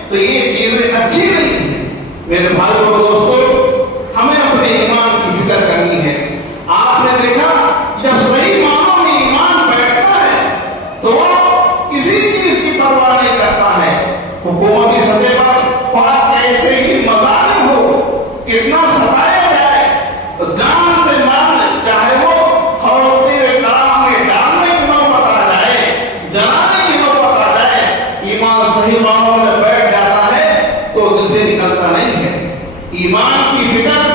تو یہ چیزیں اچھی نہیں ہیں. میرے بھائیوں اور دوستوں، ہمیں اپنے ایمان کی فکر کرنی ہے. آپ نے دیکھا جب صحیح معنوں میں ایمان بیٹھتا ہے تو وہ کسی چیز کی پرواہ نہیں کرتا ہے. حکومتی سطح پر خواہ ایسے ہی مظالم ہو، کتنا ستایا جائے، تو جان سے مان، چاہے وہ خورتے ہوئے کڑاہ میں ڈالنے کی نوبت آ جائے، جلانے کی نوبت آ جائے، ایمان صحیح معنوں میں بیٹھ جاتا ہے تو دل سے نکلتا نہیں ہے. ایمان کی فکر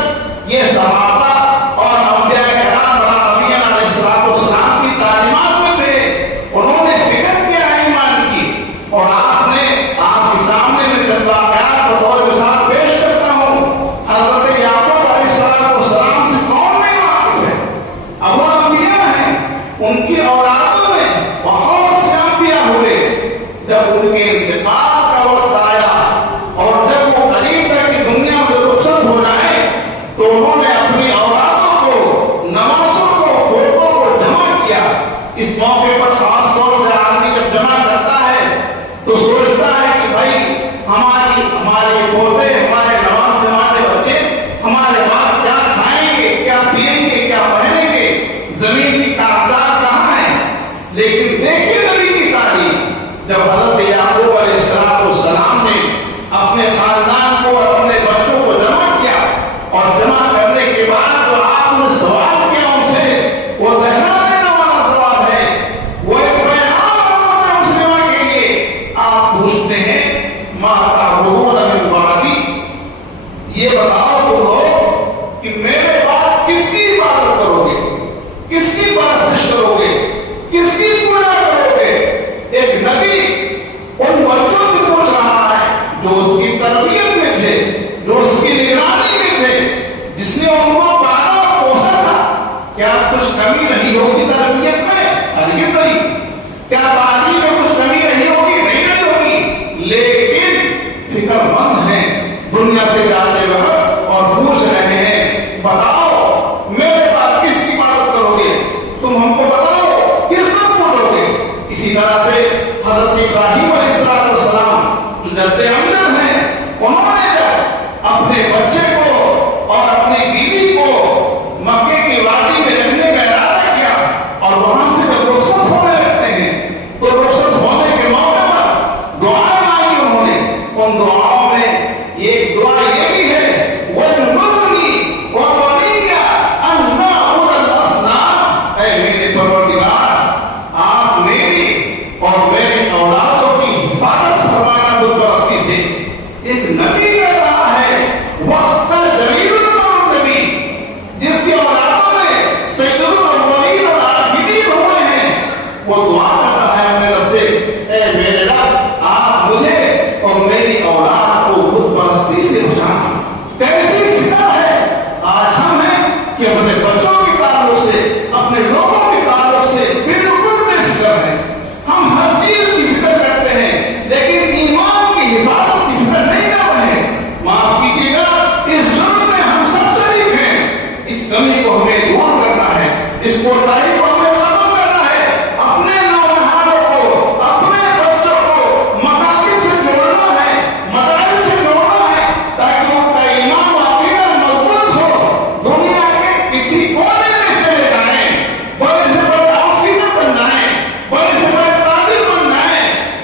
یہ صحابہ اور انبیاء کرام علیہ السلام کی تعلیمات میں تھے. انہوں نے فکر کیا ایمان کی. اور آپ کے سامنے میں چند واقعات بطور مثال پیش کرتا ہوں. حضرت یعقوب علیہ السلام سے کون نہیں واقف ہے؟ ابو انبیاء ہیں، ان کی اولادوں میں بہت سے انبیاء ہوئے. جب ان کے انتقال کا وقت آیا اور جب وہ قریب تک کی دنیا سے رخصت ہو جائے تو انہوں نے اپنی اولادوں کو، نواسوں کو، پوتوں کو جمع کیا. اس موقع پر خاص طور سے آدمی جب جمع کرتا ہے تو سوچتا ہے کہ بھائی ہمارے پوتے، ہمارے نواز، ہمارے بچے ہمارے بعد کیا کھائیں گے، کیا پئیں گے، کیا پہنیں گے، زمین کی کاغذات کہاں ہیں. لیکن دیکھیے نبی کی تعلیم، جب حضرت یعقوب علیہ السلام نے اپنے خاندان کو اور اپنے بچوں کو جمع کیا، اور جمع کرنے کے بعد جو آپ نے سوال کیا ان سے، وہ دہرا دینے والا سوال ہے، وہ ایک پیغام ہے مسلموں کے لیے. آپ پوچھتے ہیں ما تعبدون من بعدی، یہ بتاؤ تم لوگ کہ میرے بعد کس کی عبادت کرو گے، کس کی پرستش کرو گے، کس کی پوجا کرو گے. ایک نبی ان بچوں سے پوچھ رہا ہے جو اس کی تربیت میں تھے، جو اس کی نگرانی میں تھے، جس نے ان کو پالا اور پوسا تھا. کیا کچھ کمی رہی ہوگی تربیت میں؟ ہرگز نہیں. کیا تعلیم میں کچھ کمی رہی ہوگی؟ نہیں رہی ہوگی. لیکن فکر مند ہیں دنیا سے جاتے وقت اور پوچھ رہے ہیں بتاؤ میرے بعد کس کی عبادت کرو گے، تم ہم کو بتاؤ کس کو پوچھو گے. اسی طرح سے حضرت ابراہیم علیہ السلام جو جد امجد ہیں، انہوں نے جب اپنے بچے کو اور اپنی بیوی کو مکے کی وادی میں رہنے کا ارادہ کیا اور وہاں سے جب رخصت ہونے لگتے ہیں تو رخصت ہونے کے موقع پر دعائیں مانگی انہوں نے. ان دعاؤں میں ایک دعا یہ بھی ہے وَجْنُبْنِي وَبَنِيَّ أَن نَّعْبُدَ الْأَصْنَامَ، اے میرے پروردگار آپ میری اور میرے اولادوں کی حفاظت فرمانا بت پرستی سے. ایک نبی کہہ رہا ہے وقت جلیل القوم نبی، جس کی اولادوں میں سید الاولین والآخرین ہوئے ہیں، وہ دعا کر رہا ہے اپنے رب سے اے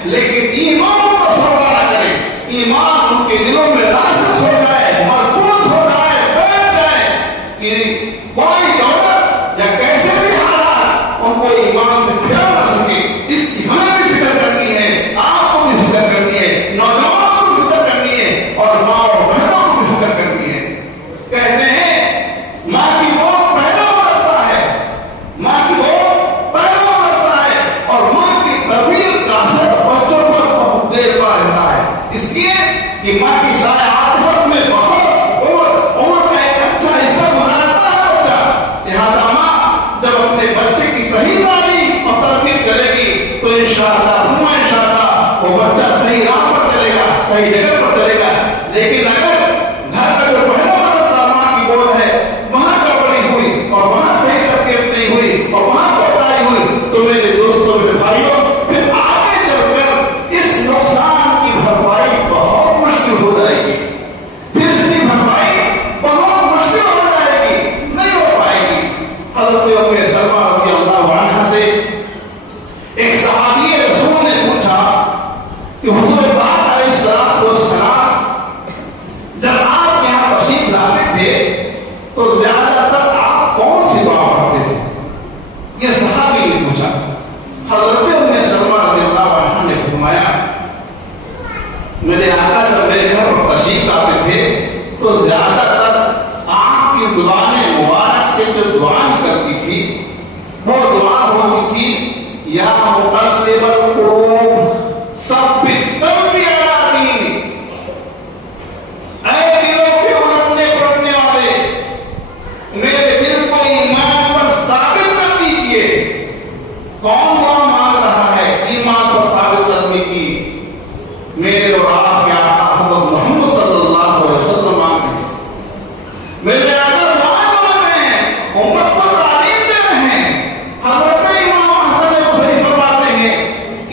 لیکن ایمان کو سودا نہ کریں، ایمان ان کے دلوں میں راسخ ہو جائے، مضبوط ہو جائے، بیٹھ جائے کہ کوئی دولت یا کیسے بھی حالات ان کو ایمان سے پھیلا نہ سکے۔ اس کی ہمیں بھی فکر کرنی ہے، آپ کو بھی فکر کرنی ہے، نوجوانوں کو بھی فکر کرنی ہے، اور ماں اور بہنوں کو بھی فکر کرنی ہے۔ کہتے ہیں ماں کی گود پہلا برستا ہے، ماں کی گود پہلا برستا ہے، اور ماں کی تربیت کا اثر بچوں پر بہت دیر پا رہتا ہے، اس لیے کہ ماں کی سایہ عاطفت میں بہت عمر کا ایک اچھا حصہ گزارتا ہے بچہ۔ لہٰذا ماں جب اپنے بچے کی صحیح تعلیم اور تربیت کرے گی تو انشاءاللہ ثم انشاءاللہ وہ بچہ صحیح راہ پر چلے گا، صحیح جگہ پر چلے گا۔ لیکن اگر گھر کا جو پہلا برسہ ماں کی گود ہے وہاں گڑبڑی ہوئی اور وہاں صحیح تربیت نہیں ہوئی اور وہاں کوتاہی ہوئی تو میرے دوستوں، میرے بھائیوں، پھر آگے چل کر اس نقصان کی بھرپائی بہت مشکل ہو جائے گی، پھر اس کی بھرپائی بہت مشکل ہو جائے گی، نہیں ہو پائے گی۔ حضرت ام سلمہ رضی اللہ عنہا سے ایک صحابی رسول نے پوچھا کہ حضور پاک علیہ الصلوۃ والسلام جب آپ یہاں تشریف لاتے تھے تو زیادہ تر آپ کون سی دعا پڑھتے تھے؟ یہ صحابی نے پوچھا۔ حضرت ام سلمہ رضی اللہ عنہا نے فرمایا میرے آقا جب میرے گھر پر تشریف لاتے تھے تو زیادہ تر آپ کی زبان مبارک سے جو دعا نکلتی تھی وہ دعا ہوتی تھی یا مقلب القلوب ثبت قلبی علی دینک، اے دلوں کے الٹنے پلٹنے والے میرے دل کو ایمان پر ثابت کر دیجیے۔ کون دعا مانگ رہا ہے ایمان پر ثابت کرنے کی؟ میرے اور آپ کے آقا حضرت محمد صلی اللہ علیہ وسلم مانگ رہے ہیں، میرے آقا دعائیں مانگ رہے ہیں، امت کو تعلیم دے رہے ہیں۔ حضرت امام حسن بصری فرماتے ہیں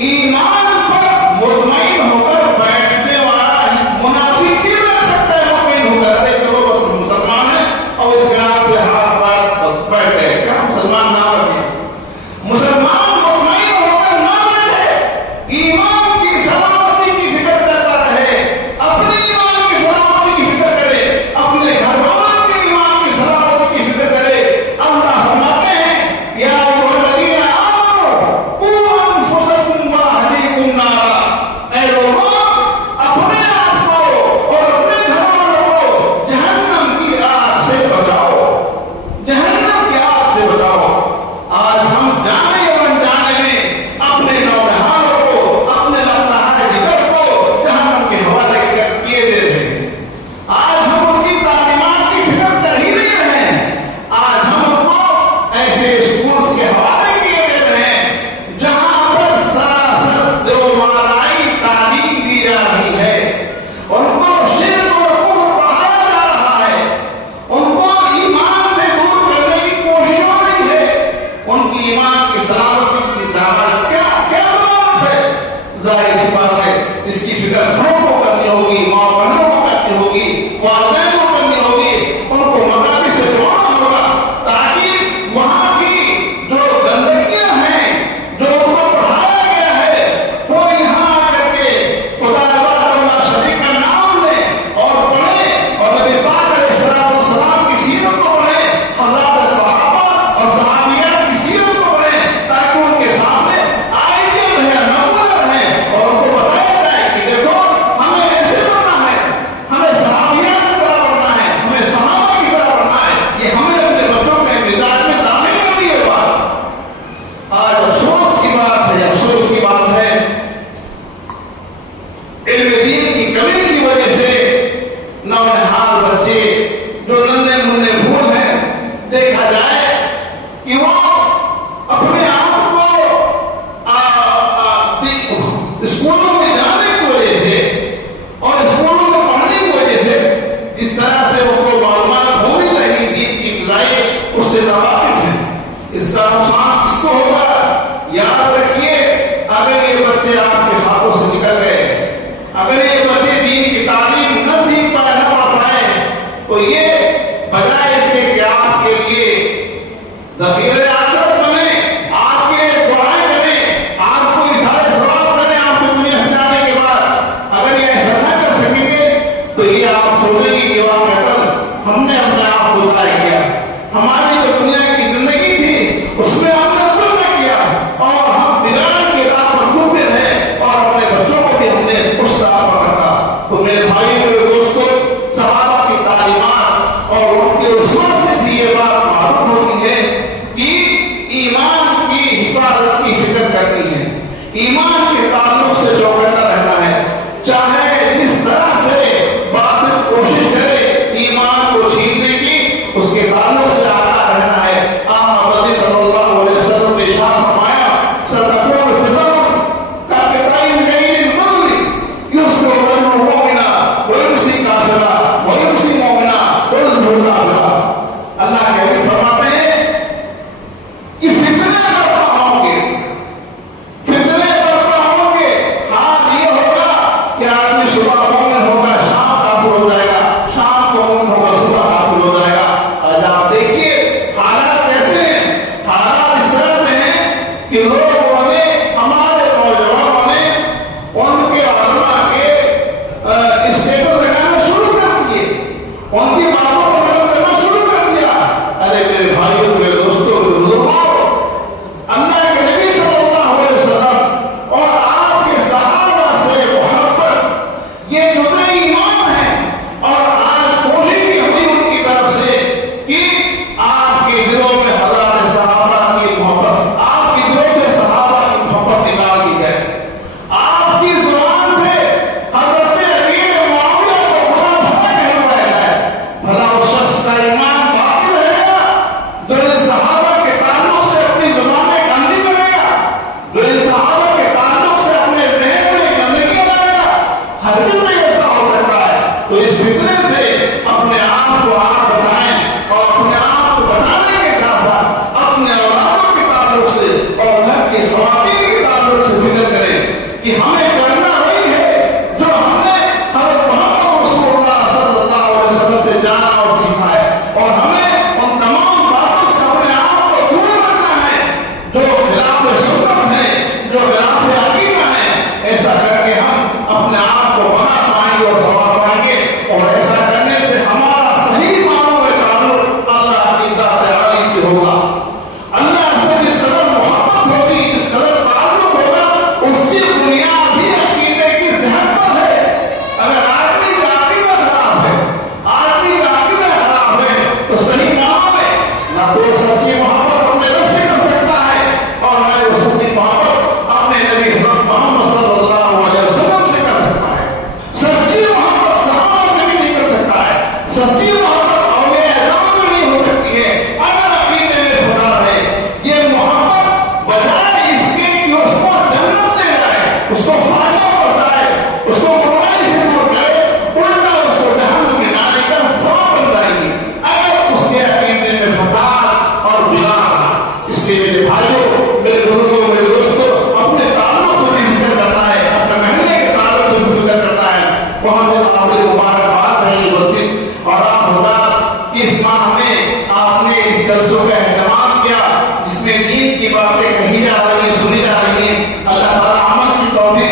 ایمان پر مطمئن ہو کر بیٹھنے والا منافق کیوں رہ سکتا ہے؟ مطمئن ہو کر ارے چلو بس مسلمان ہے اور اس بنا سے ہاتھ پار بس بیٹھ گئے، کیا مسلمان نہ رکھے؟ مسلمان مطمئن ہو کر نہ بیٹھے، ایمان کی سلامتی کی فکر کرتا رہے، اپنے ایمان کی سلامتی کی فکر کرے، اپنے گھر والوں کے ایمان کی سلامتی کی فکر کرے۔ اللہ فرماتے ہیں یا ایھا الذین آمنوا قوا انفسکم واہلیکم نارا، اے لوگوں اپنے آپ کو اور اپنے گھر والوں کو جہنم کی آگ سے بچاؤ، جہنم کی آگ سے بچاؤ۔ آج ہم جانے اور انجانے میں اپنے نونہالوں کو، اپنے لمحہ جگر کو جہنم کے حوالے کیے دے رہے ہیں۔ آج ہم ان کی تعلیمات کی فکر کر ہی نہیں رہے ہیں، آج ہم ان کو ایسے اسکولز کے حوالے کیے دے رہے ہیں جہاں پر سراسر دیومالائی تعلیم دی جا رہی ہے، ان کو شرک اور کفر پڑھایا جا رہا ہے، ان کو ایمان سے دور کرنے کی کوشش ہو رہی ہے۔ ان کی ایمان کی سلامتی کی دعوت کیا ضرورت ہے؟ ظاہر سی بات ہے اس کی فکر گھروں کو کرنی ہوگی، ماں بہنوں کو کرنی ہوگی، والدین کو کرنی ہوگی، ان کو مدارس سے جوڑنا ہوگا تاکہ وہاں کی جو گندگیاں ہیں، جو ان کو پڑھایا گیا ہے، وہ یہاں آ کر کے خدا شریک کا نام لیں اور پڑھیں اور نبی پاک علیہ الصلوۃ والسلام کی سیرت کو پڑھیں، حضرات صحابہ اور صحابیات کی سیرت کو پڑھیں تاکہ ان کے سامنے آئیڈیل رہے، نمونہ رہے، اور ان کو بتایا جائے کہ دیکھو ہمیں ایسے بننا ہے، ہمیں صحابیات کی طرح بننا ہے، ہمیں صحابہ کی طرح بننا ہے۔ یہ ہمیں اپنے بچوں کے مزاج میں داخل کرنی ہے بات۔ آج افسوس کی بات ہے، افسوس کی بات ہے علم دین کی کمی کی وجہ سے نونہال بچے جو ننھے منھے پھول ہیں، دیکھا جائے کہ وہ اپنے آپ کو اسکولوں میں جانے کی وجہ سے اور اسکولوں میں پڑھنے کی وجہ سے جس طرح سے ان کو معلومات ہونی چاہیے دین کی ابتدائی، اس سے ناواقف ہیں۔ اس کا نقصان کس کو ہوگا؟ یاد رکھیے اگر یہ بچے آپ کے ہاتھوں سے نکل گئے، اگر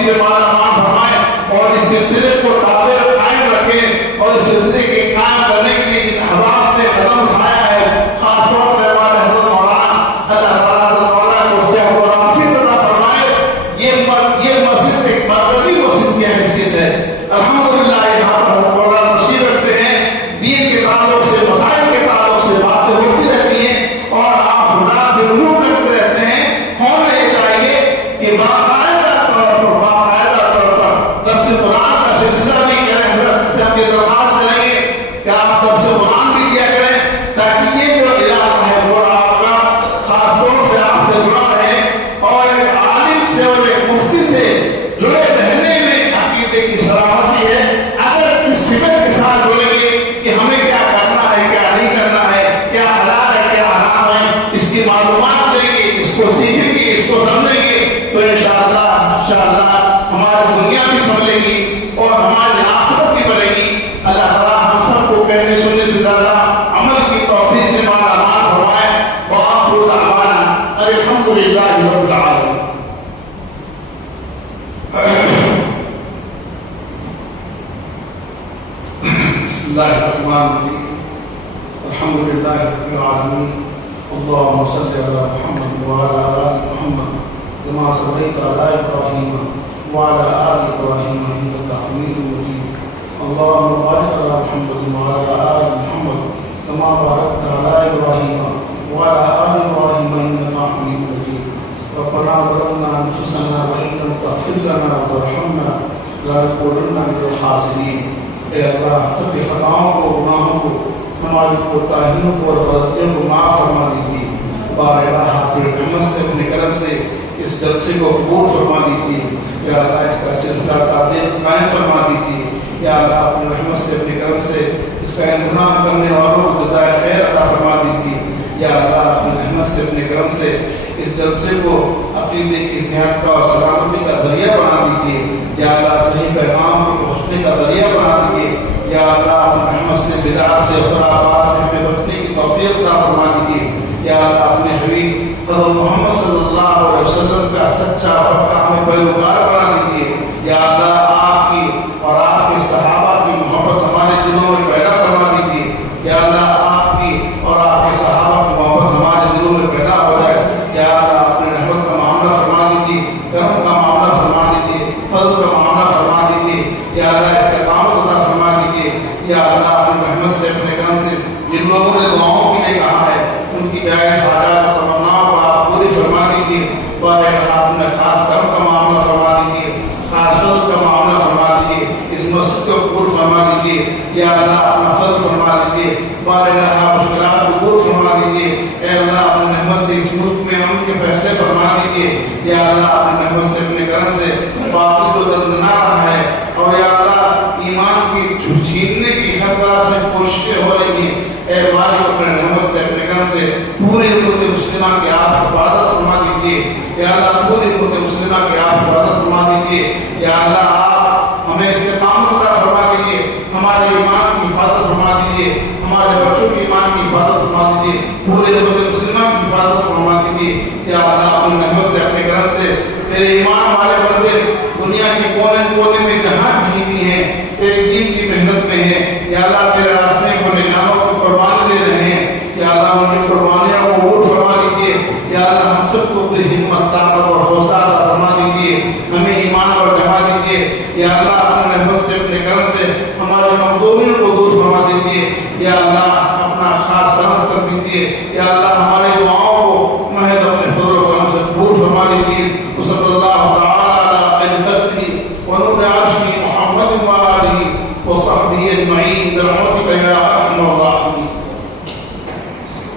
توفیق سے مالا مال فرمائے اور اس سلسلے کو تعبیر قائم رکھے اور اس سلسلے کے قائم کرنے کے لیے جن احباب نے قدم اٹھایا ہے خاص طور پر ہمارے حضرت مولانا اللہ تعالیٰ کو صحت اور عافیت عطا فرمائے. یہ مسجد ایک مرکزی مسجد کی حیثیت ہے. الحمدللہ یہاں پر حضرت مولانا تشریف رکھتے ہیں. دین کے تعلق سے مسائل کے تعلق سے باتیں ہوتی رہتی ہیں اور آپ حضرات ضرور کرتے رہتے ہیں. ہونا یہ چاہیے کہ باقاعدہ طور پر درس قرآن کا سلسلہ بھی کریں. حضرت سے ہم یہ درخواست کریں گے کہ آپ درس قرآن بھی کیا کریں تاکہ یہ جو علاقہ ہے وہ آپ کا خاص طور سے آپ سے جڑا رہے اور ایک عالم سے اور ایک مفتی سے جڑے رہنے میں عقیدے کی سلامتی ہے. اگر اس فکر کے ساتھ جڑیں گے کہ ہمیں کیا کرنا ہے کیا نہیں کرنا ہے کیا حلال ہے کیا حرام ہے اس کی معلومات لیں گے اس کو سیکھیں گے اس کو سمجھیں گے تو انشاءاللہ ہماری دنیا بھی سمجھے گی اور ہماری آخرت بھی بنے گی. اللہ تعالیٰ ہم سب کو کہنے سننے سے زیادہ عمل کی توفیق سے مالا مال فرمائے. وآخر دعوانا الحمدللہ رب العالمین. بسم اللہ الرحمن الرحیم. الحمدللہ رب العالمین. اللهم صل على محمد وعلى آل محمد كما صليت على إبراهيم وعلى آل إبراهيم إنك حميد مجيد. اللهم بارك على محمد وعلى آل محمد كما باركت على إبراهيم وعلى آل إبراهيم إنك حميد مجيد. ربنا ظلمنا أنفسنا وإن لم تغفر لنا وترحمنا لنكونن من الخاسرين. اے اللہ سب خطاؤں کو گناہوں کو ہماری کوتاہیوں کو اور غلطیوں کو معاف فرما دیجیے. بار الہ اپنے رحمت سے اپنے کرم سے اس جلسے کو قبول فرما دیجیے. یا اللہ اس کا سلسلہ تعبیر قائم فرما دیجیے. یا اللہ اپنے رحمت سے اپنے کرم سے اس کا انتظام کرنے والوں کو جزائے خیر عطا فرما دیجیے. یا اللہ اپنے رحمت سے اپنے کرم سے اس جلسے کو عقیدے کی صحت کا اور سلامتی کا ذریعہ بنا دیجیے. یا اللہ صحیح پیغام کو پہنچنے کا ذریعہ بنا دیجیے. یا اللہ اپنے رحمت سے بدعات سے خرافات سے ہمیں بچنے کی توفیق عطا فرما دیجیے. یا اللہ اپنے حبیب حضرت محمد صلی اللہ علیہ وسلم کا سچا پکا ہمیں پیروکار بنا دیجیے. یا اللہ آپ کی اور آپ کے صحابہ کی محبت ہمارے دلوں میں پیدا فرما دیجیے. یا اللہ آپ کی اور آپ کے صحابہ کی محبت ہمارے دلوں میں پیدا ہو جائے. یا اللہ اپنے رحمت کا معاملہ فرما دیجیے, کرم کا معاملہ فرما دیجیے, فضل کا معاملہ فرما دیجیے. یا اللہ استقامت عطا فرما دیجیے. یا اللہ اپنی رحمت سے اپنے کرم سے جن لوگوں نے دعاؤں کے لیے کہا ہے ان کی جائز حاجات اور تمناؤں کو آپ پوری فرما دیجیے. اور اپنے خاص کرم کا معاملہ فرما دیجیے, خاص فضل کا معاملہ فرما دیجیے. اس مسجد کو قبول فرما دیجیے. یا اللہ اپنا فضل فرما دیجیے. بار اللہ مشکلات کو دور فرما دیجیے. اے اللہ اپنے رحمت سے اس ملک میں امن کے فیصلے فرما دیجیے. یا اللہ اپنے رحمت سے اپنے کرم سے باطل کو دندنا رہا ہے اور یا اللہ ایمان کی چھیننے کی ہر طرح سے کوششیں ہو رہی ہیں. اے مالک اپنے رحمت سے اپنے کرم سے پورے ملک مسلمہ کی آپ حفاظت فرما دیجیے. یا اللہ پورے ملک مسلمہ کی آپ حفاظت فرما دیجیے. یا اللہ آپ ہمیں استقامت عطا فرما دیجیے, ہمارے ایمان کی حفاظت فرما دیجیے, ہمارے بچوں کی ایمان کی حفاظت فرما دیجیے, پورے ملک مسلمہ کی حفاظت فرما دیجیے. یا اللہ اپنے رحمت سے اپنے کرم سے تیرے ایمان والے بندے دنیا کے کونے کونے میں جہاں کہیں بھی ہیں تیرے دین کی محنت میں ہیں. یا اللہ تیرے راستے کو نگاہوں کو قربان دے رہے ہیں. یا اللہ ان کی قربانیوں کو قبول فرما دیجیے. یا اللہ ہم سب کو اپنی ہمت طاقت اور حوصلہ عطا فرما دیجیے, ہمیں ایمان پر جما دیجیے. یا اللہ اپنے رحمت سے اپنے کرم سے ہمارے کمزوریوں کو دور فرما دیجیے. یا اللہ اپنا خاص رحمت کر دیجیے. یا